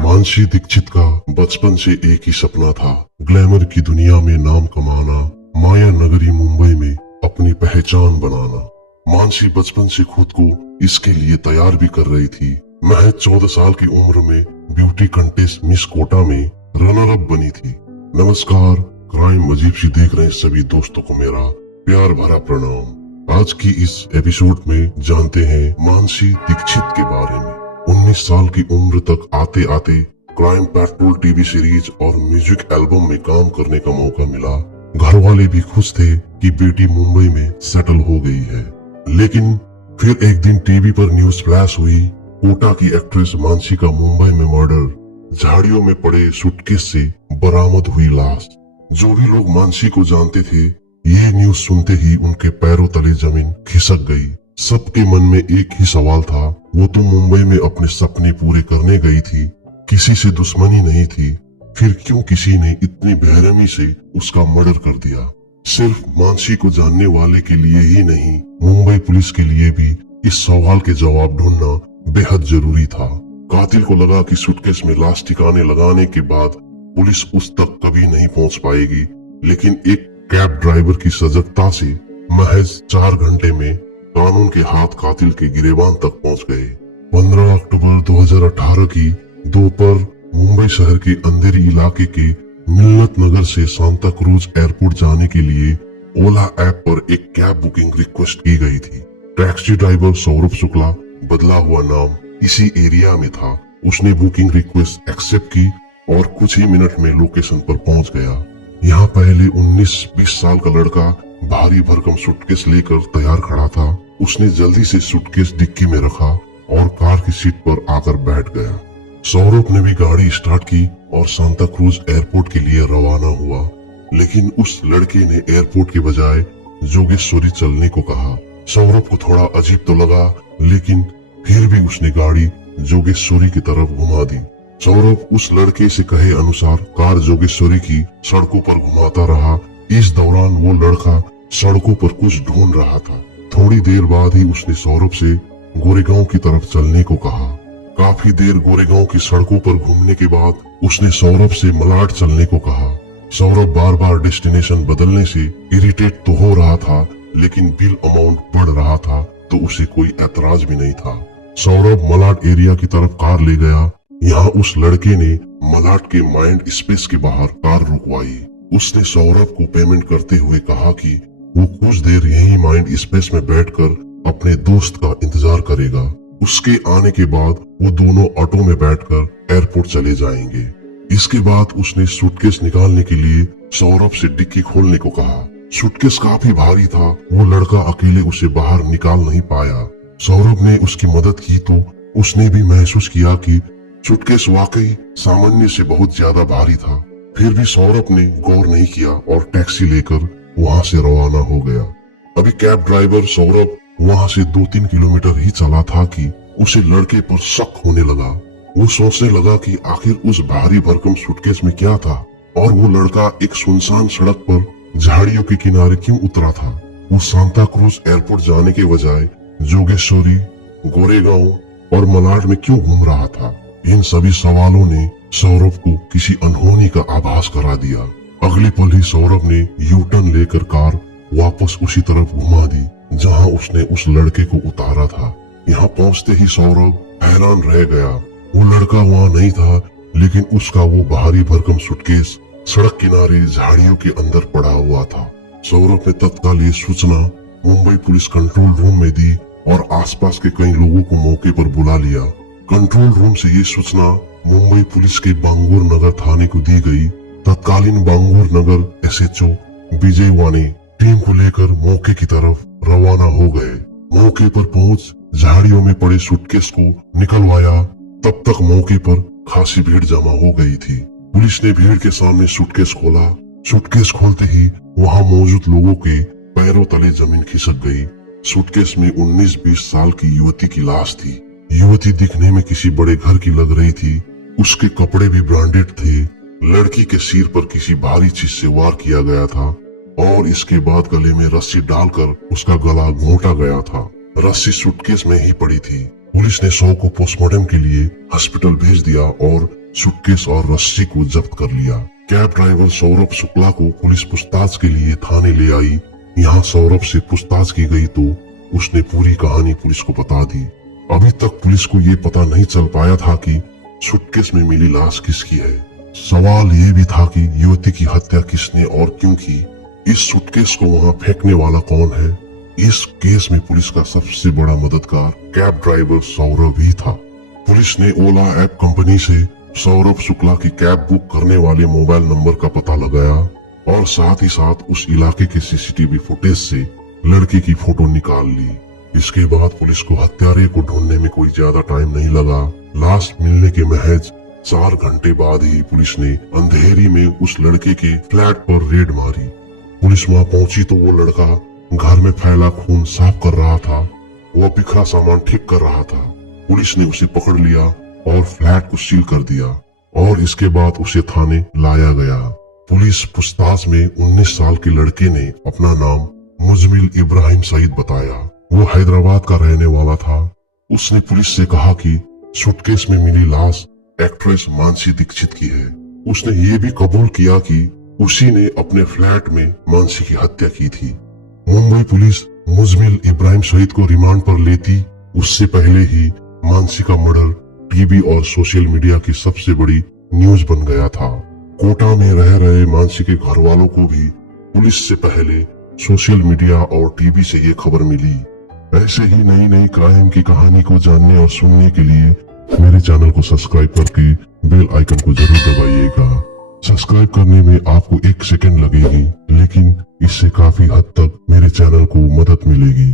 मानसी दीक्षित का बचपन से एक ही सपना था, ग्लैमर की दुनिया में नाम कमाना, माया नगरी मुंबई में अपनी पहचान बनाना। मानसी बचपन से खुद को इसके लिए तैयार भी कर रही थी। महज 14 साल की उम्र में ब्यूटी कंटेस्ट मिस कोटा में रनर अप बनी थी। नमस्कार, क्राइम अजीब सी देख रहे सभी दोस्तों को मेरा प्यार भरा प्रणाम। आज की इस एपिसोड में जानते हैं मानसी दीक्षित के बारे में। 19 साल की उम्र तक आते आते क्राइम पेट्रोल टीवी सीरीज और म्यूजिक एल्बम में काम करने का मौका मिला। घर वाले भी खुश थे कि बेटी मुंबई में सेटल हो गई है। लेकिन फिर एक दिन टीवी पर न्यूज फ्लैश हुई, कोटा की एक्ट्रेस मानसी का मुंबई में मर्डर। झाड़ियों में पड़े सूटकेस से बरामद हुई लाश। जो भी लोग मानसी को जानते थे, ये न्यूज सुनते ही उनके पैरों तले जमीन खिसक गई। सबके मन में एक ही सवाल था, वो तो मुंबई में अपने सपने पूरे करने गई थी, किसी से दुश्मनी नहीं थी, फिर क्यों किसी ने इतनी बेरहमी से उसका मर्डर कर दिया। सिर्फ मानसी को जानने वाले के लिए ही नहीं, मुंबई पुलिस के लिए भी इस सवाल के जवाब ढूंढना बेहद जरूरी था। कातिल को लगा कि सूटकेस में लाश ठिकाने लगाने के बाद पुलिस उस तक कभी नहीं पहुंच पाएगी, लेकिन एक कैब ड्राइवर की सजगता से महज 4 घंटे में कानून के हाथ कातिल के गिरेबान तक पहुंच गए। 15 अक्टूबर 2018 की दोपहर मुंबई शहर के अंधेरी इलाके के मिल्लत नगर से सांता क्रूज एयरपोर्ट जाने के लिए ओला ऐप पर एक कैब बुकिंग रिक्वेस्ट की गई थी। टैक्सी ड्राइवर सौरभ शुक्ला, बदला हुआ नाम, इसी एरिया में था। उसने बुकिंग रिक्वेस्ट एक्सेप्ट की और कुछ ही मिनट में लोकेशन पर पहुंच गया। यहाँ पहले 19-20 साल का लड़का भारी भरकम सूटकेस लेकर तैयार खड़ा था। उसने जल्दी से सूटकेस डिक्की में रखा और कार की सीट पर आकर बैठ गया। सौरभ ने भी गाड़ी स्टार्ट की और सांता क्रूज एयरपोर्ट के लिए रवाना हुआ। लेकिन उस लड़के ने एयरपोर्ट के बजाय जोगेश्वरी चलने को कहा। सौरभ को थोड़ा अजीब तो लगा, लेकिन फिर भी उसने गाड़ी जोगेश्वरी की तरफ घुमा दी। सौरभ उस लड़के से कहे अनुसार कार जोगेश्वरी की सड़कों पर घुमाता रहा। इस दौरान वो लड़का सड़कों पर कुछ ढूंढ रहा था। थोड़ी देर बाद ही उसने सौरभ से गोरेगांव की तरफ चलने को कहा। काफी देर गोरेगांव की सड़कों पर घूमने के बाद उसने सौरभ से मलाड चलने को कहा। सौरभ बार बार डेस्टिनेशन बदलने से इरिटेट तो हो रहा था, लेकिन बिल अमाउंट बढ़ रहा था तो उसे कोई ऐतराज भी नहीं था। सौरभ मलाड एरिया की तरफ कार ले गया। यहाँ उस लड़के ने मलाड के माइंड स्पेस के बाहर कार रुकवाई। उसने सौरभ को पेमेंट करते हुए कहा कि वो कुछ देर यहीं माइंड स्पेस में बैठकर अपने दोस्त का इंतजार करेगा। उसके आने के बाद वो दोनों ऑटो में बैठकर एयरपोर्ट चले जाएंगे। इसके बाद उसने सूटकेस निकालने के लिए सौरभ से डिक्की खोलने को कहा। सूटकेस काफी भारी था, वो लड़का अकेले उसे बाहर निकाल नहीं पाया। सौरभ ने उसकी मदद की तो उसने भी महसूस किया कि सूटकेस वाकई सामान्य से बहुत ज्यादा भारी था। फिर भी सौरभ ने गौर नहीं किया और टैक्सी लेकर वहां से रवाना हो गया। अभी कैब ड्राइवर सौरभ वहां से 2-3 किलोमीटर ही चला था कि उसे लड़के पर शक होने लगा। वो सोचने लगा कि आखिर उस भारी भरकम सूटकेस में क्या था और वो लड़का एक सुनसान सड़क पर झाड़ियों के किनारे क्यों उतरा था। वो सांता क्रूज एयरपोर्ट जाने के बजाय जोगेश्वरी, गोरेगांव और मलाड में क्यों घूम रहा था। इन सभी सवालों ने सौरभ को किसी अनहोनी का आभास करा दिया। अगले पल ही सौरभ ने यू टर्न लेकर कार वापस उसी तरफ घुमा दी जहां उसने उस लड़के को उतारा था। यहाँ पहुंचते ही सौरभ हैरान रह गया। वो लड़का वहाँ नहीं था, लेकिन उसका वो भारी भरकम सूटकेस सड़क किनारे झाड़ियों के अंदर पड़ा हुआ था। सौरभ ने तत्काल ये सूचना मुंबई पुलिस कंट्रोल रूम में दी और आसपास के कई लोगों को मौके पर बुला लिया। कंट्रोल रूम से ये सूचना मुंबई पुलिस के बांगूर नगर थाने को दी गई। तत्कालीन बांगूर नगर एसएचओ विजय वानी टीम को लेकर मौके की तरफ रवाना हो गए। मौके पर पहुंच झाड़ियों में पड़े सूटकेस को निकलवाया। तब तक मौके पर खासी भीड़ जमा हो गई थी। पुलिस ने भीड़ के सामने सूटकेस खोला। सूटकेस खोलते ही वहां मौजूद लोगों के पैरों तले जमीन खिसक गई। सूटकेस में 19-20 साल की युवती की लाश थी। युवती दिखने में किसी बड़े घर की लग रही थी। उसके कपड़े भी ब्रांडेड थे। लड़की के सिर पर किसी भारी चीज से वार किया गया था और इसके बाद गले में रस्सी डालकर उसका गला घोंटा गया था। रस्सी सूटकेस में ही पड़ी थी। पुलिस ने शव को पोस्टमार्टम के लिए हॉस्पिटल भेज दिया और सूटकेस और रस्सी को जब्त कर लिया। कैब ड्राइवर सौरभ शुक्ला को पुलिस पूछताछ के लिए थाने ले आई। यहाँ सौरभ से पूछताछ की गई तो उसने पूरी कहानी पुलिस को बता दी। अभी तक पुलिस को ये पता नहीं चल पाया था कि सूटकेस में मिली लाश किसकी है। सवाल ये भी था कि युवती की हत्या किसने और क्यों की। इस सूटकेस को वहाँ फेंकने वाला कौन है। इस केस में पुलिस का सबसे बड़ा मददगार कैब ड्राइवर सौरभ ही था। पुलिस ने ओला ऐप कंपनी से सौरभ शुक्ला की कैब बुक करने वाले मोबाइल नंबर का पता लगाया और साथ ही साथ उस इलाके के सीसीटीवी फुटेज से लड़के की फोटो निकाल ली। इसके बाद पुलिस को हत्यारे को ढूंढने में कोई ज्यादा टाइम नहीं लगा। लाश मिलने के महज 4 घंटे बाद ही पुलिस ने अंधेरी में उस लड़के के फ्लैट पर रेड मारी। पुलिस वहां पहुंची तो वो लड़का घर में फैला खून साफ कर रहा था। वो बिखरा सामान ठीक कर रहा था। पुलिस ने उसे पकड़ लिया और फ्लैट को सील कर दिया और इसके बाद उसे थाने लाया गया। पुलिस पूछताछ में 19 साल के लड़के ने अपना नाम मुजमिल इब्राहिम सईद बताया। वो हैदराबाद का रहने वाला था। उसने पुलिस से कहा कि सूटकेस में मिली लाश एक्ट्रेस मानसी दीक्षित की है। उसने ये भी कबूल किया कि उसी ने अपने फ्लैट में मानसी की हत्या की थी। मुंबई पुलिस मुजमिल इब्राहिम सईद को रिमांड पर लेती उससे पहले ही मानसी का मर्डर टीवी और सोशल मीडिया की सबसे बड़ी न्यूज बन गया था। कोटा में रह रहे मानसी के घर वालों को भी पुलिस से पहले सोशल मीडिया और टीवी से ये खबर मिली। ऐसे ही नई नई क्राइम की कहानी को जानने और सुनने के लिए मेरे चैनल को सब्सक्राइब करके बेल आइकन को जरूर दबाइएगा। सब्सक्राइब करने में आपको 1 सेकंड लगेगी, लेकिन इससे काफी हद तक मेरे चैनल को मदद मिलेगी।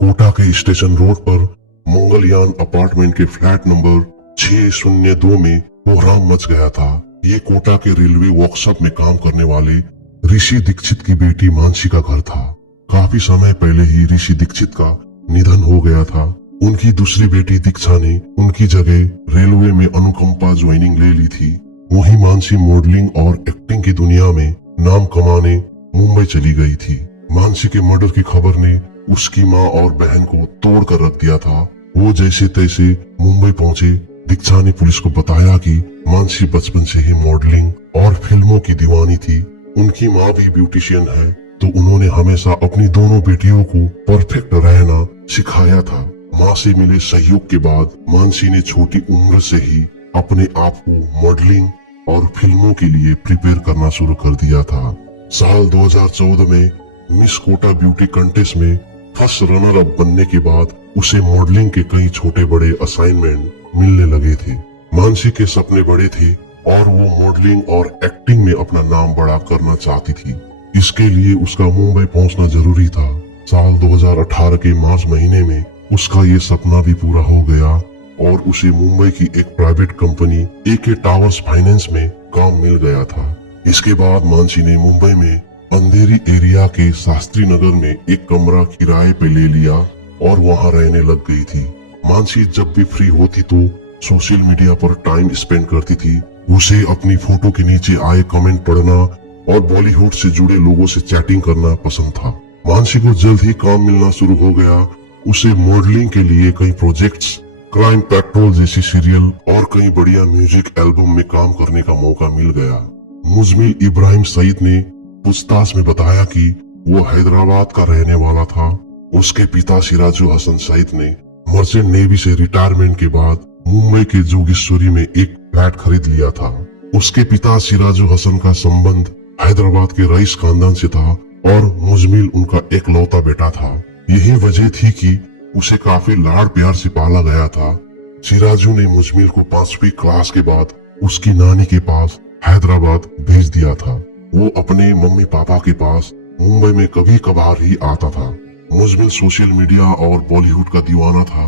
कोटा के स्टेशन रोड पर मंगलयान अपार्टमेंट के फ्लैट नंबर 602 में कोहराम मच गया था। ये कोटा के रेलवे वर्कशॉप में काम करने वाले ऋषि दीक्षित की बेटी मानसी का घर था। काफी समय पहले ही ऋषि दीक्षित का निधन हो गया था। उनकी दूसरी बेटी दीक्षा ने उनकी जगह रेलवे में अनुकंपा ज्वाइनिंग ले ली थी। वहीं मानसी मॉडलिंग और एक्टिंग की दुनिया में नाम कमाने मुंबई चली गई थी। मानसी के मर्डर की खबर ने उसकी माँ और बहन को तोड़ कर रख दिया था। वो जैसे तैसे मुंबई पहुंचे। दीक्षा ने पुलिस को बताया कि मानसी बचपन से ही मॉडलिंग और फिल्मों की दीवानी थी। उनकी माँ भी ब्यूटिशियन है, तो उन्होंने हमेशा अपनी दोनों बेटियों को परफेक्ट रहना सिखाया था। माँ से मिले सहयोग के बाद मानसी ने छोटी उम्र से ही अपने आप को मॉडलिंग और फिल्मों के लिए प्रिपेयर करना शुरू कर दिया था। साल 2014 में मिस कोटा ब्यूटी कंटेस्ट में फर्स्ट रनर अप बनने के बाद उसे मॉडलिंग के कई छोटे बड़े असाइनमेंट मिलने लगे थे। मानसी के सपने बड़े थे और वो मॉडलिंग और एक्टिंग में अपना नाम बड़ा करना चाहती थी। इसके लिए उसका मुंबई पहुंचना जरूरी था। साल 2018 के मार्च महीने में उसका ये सपना भी पूरा हो गया और उसे मुंबई की एक private company AK towers finance में काम मिल गया था। इसके बाद मानसी ने मुंबई में अंधेरी एरिया के शास्त्री नगर में एक कमरा किराए पे ले लिया और वहां रहने लग गई थी। मानसी जब भी फ्री होती तो सोशल मीडिया पर टाइम स्पेंड करती थी। उसे अपनी फोटो के नीचे आए कमेंट पढ़ना और बॉलीवुड से जुड़े लोगों से चैटिंग करना पसंद था। मानसी को जल्द ही काम मिलना शुरू हो गया। उसे मॉडलिंग के लिए कई प्रोजेक्ट्स, क्राइम पेट्रोल जैसी सीरियल और कई बढ़िया म्यूजिक एल्बम में काम करने का मौका मिल गया। मुजमिल इब्राहिम सईद ने पूछताछ में बताया कि वो हैदराबाद का रहने वाला था। उसके पिता सिराजू हसन सईद ने मर्चेंट नेवी से रिटायरमेंट के बाद मुंबई के जोगेश्वरी में एक फ्लैट खरीद लिया था। उसके पिता सिराजू हसन का संबंध हैदराबाद के रईस खानदान से था और मुजमिल उनका एकलौता बेटा था। यही वजह थी कि उसे काफी लाड़ प्यार से पाला गया था। सिराजू ने मुजमिल को 5वीं क्लास के बाद उसकी नानी के पास हैदराबाद भेज दिया था। वो अपने मम्मी पापा के पास मुंबई में कभी कभार ही आता था। मुजमिल सोशल मीडिया और बॉलीवुड का दीवाना था।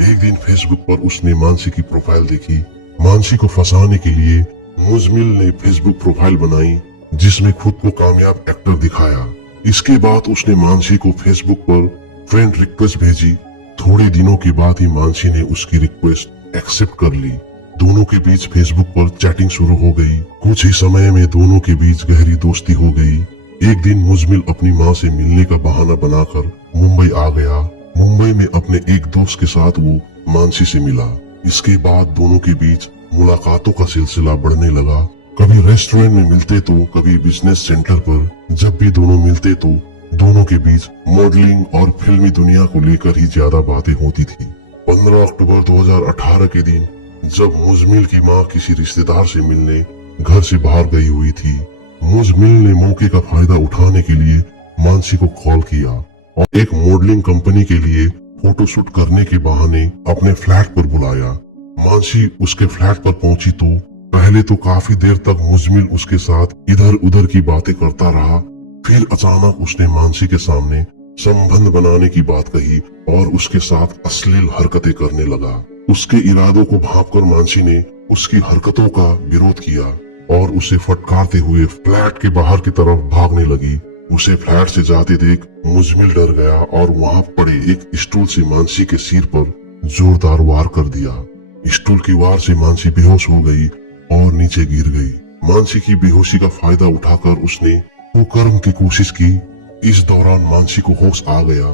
एक दिन फेसबुक पर उसने मानसी की प्रोफाइल देखी। मानसी को फंसाने के लिए मुजमिल ने फेसबुक प्रोफाइल बनाई जिसमें खुद को कामयाब एक्टर दिखाया। इसके बाद उसने मानसी को फेसबुक पर फ्रेंड रिक्वेस्ट भेजी। थोड़े दिनों के बाद ही मानसी ने उसकी रिक्वेस्ट एक्सेप्ट कर ली। दोनों के बीच फेसबुक पर चैटिंग शुरू हो गई। कुछ ही समय में दोनों के बीच गहरी दोस्ती हो गई। एक दिन मुजमिल अपनी माँ से मिलने का बहाना बनाकर मुंबई आ गया। मुंबई में अपने एक दोस्त के साथ वो मानसी से मिला। इसके बाद दोनों के बीच मुलाकातों का सिलसिला बढ़ने लगा। कभी रेस्टोरेंट में मिलते तो कभी बिजनेस सेंटर पर। जब भी दोनों मिलते तो दोनों के बीच मॉडलिंग और फिल्मी दुनिया को लेकर ही ज्यादा बातें होती थी। 15 अक्टूबर 2018 के दिन जब मुजमिल की मां किसी रिश्तेदार से मिलने घर से बाहर गई हुई थी, मुजमिल ने मौके का फायदा उठाने के लिए मानसी को कॉल किया और एक मॉडलिंग कंपनी के लिए फोटोशूट करने के बहाने अपने फ्लैट पर बुलाया। मानसी उसके फ्लैट पर पहुंची तो पहले तो काफी देर तक मुजमिल उसके साथ इधर उधर की बातें करता रहा। फिर अचानक उसने मानसी के सामने संबंध बनाने की बात कही और उसके साथ अश्लील हरकतें करने लगा। उसके इरादों को भांपकर मानसी ने उसकी हरकतों का विरोध किया और उसे फटकारते हुए फ्लैट के बाहर की तरफ भागने लगी। उसे फ्लैट से जाते देख मुजमिल डर गया और वहां पड़े एक स्टूल से मानसी के सिर पर जोरदार वार कर दिया। स्टूल की वार से मानसी बेहोश हो गई और नीचे गिर गई। मानसी की बेहोशी का फायदा उठाकर उसने कुकर्म की कोशिश की। इस दौरान मानसी को होश आ गया।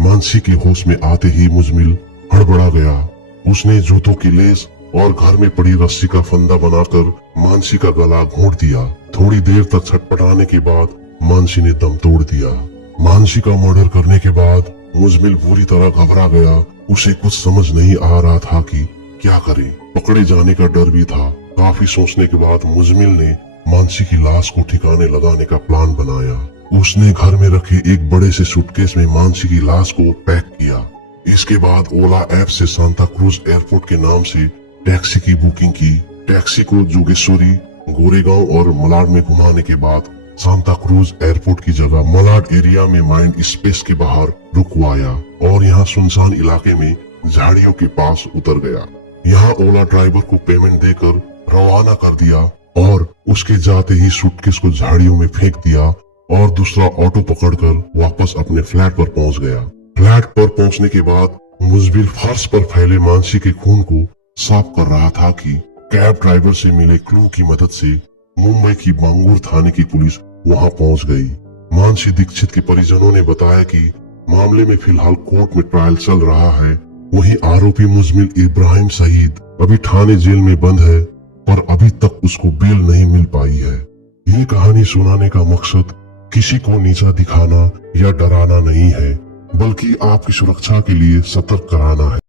मानसी के होश में आते ही मुजमिल हड़बड़ा गया। उसने जूतों की लेस और घर में पड़ी रस्सी का फंदा बनाकर मानसी का गला घोंट दिया। थोड़ी देर तक छटपटाने के बाद मानसी ने दम तोड़ दिया। मानसी का मर्डर करने के बाद मुजमिल बुरी तरह घबरा गया। उसे कुछ समझ नहीं आ रहा था कि क्या करे। पकड़े जाने का डर भी था। काफी सोचने के बाद मुजमिल ने मानसी की लाश को ठिकाने लगाने का प्लान बनाया। उसने घर में रखे एक बड़े से सूटकेस में मानसी की लाश को पैक किया। इसके बाद ओला ऐप से सांता क्रूज एयरपोर्ट के नाम से टैक्सी की बुकिंग की। टैक्सी को जोगेश्वरी, गोरेगांव और मलाड में घुमाने के बाद सांता क्रूज एयरपोर्ट की जगह मलाड एरिया में माइंड स्पेस के बाहर रुकवाया और यहाँ सुनसान इलाके में झाड़ियों के पास उतर गया। यहाँ ओला ड्राइवर को पेमेंट देकर रवाना कर दिया और उसके जाते ही सूटकेस को झाड़ियों में फेंक दिया और दूसरा ऑटो पकड़कर वापस अपने फ्लैट पर पहुंच गया। फ्लैट पर पहुंचने के बाद मुजमिल फर्श पर फैले मानसी के खून को साफ कर रहा था कि कैब ड्राइवर से मिले क्लू की मदद से मुंबई की बांगूर थाने की पुलिस वहां पहुंच गई। मानसी दीक्षित के परिजनों ने बताया कि मामले में फिलहाल कोर्ट में ट्रायल चल रहा है। वहीं आरोपी मुजमिल इब्राहिम सईद अभी थाने जेल में बंद है, पर अभी तक उसको बेल नहीं मिल पाई है। ये कहानी सुनाने का मकसद किसी को नीचा दिखाना या डराना नहीं है, बल्कि आपकी सुरक्षा के लिए सतर्क कराना है।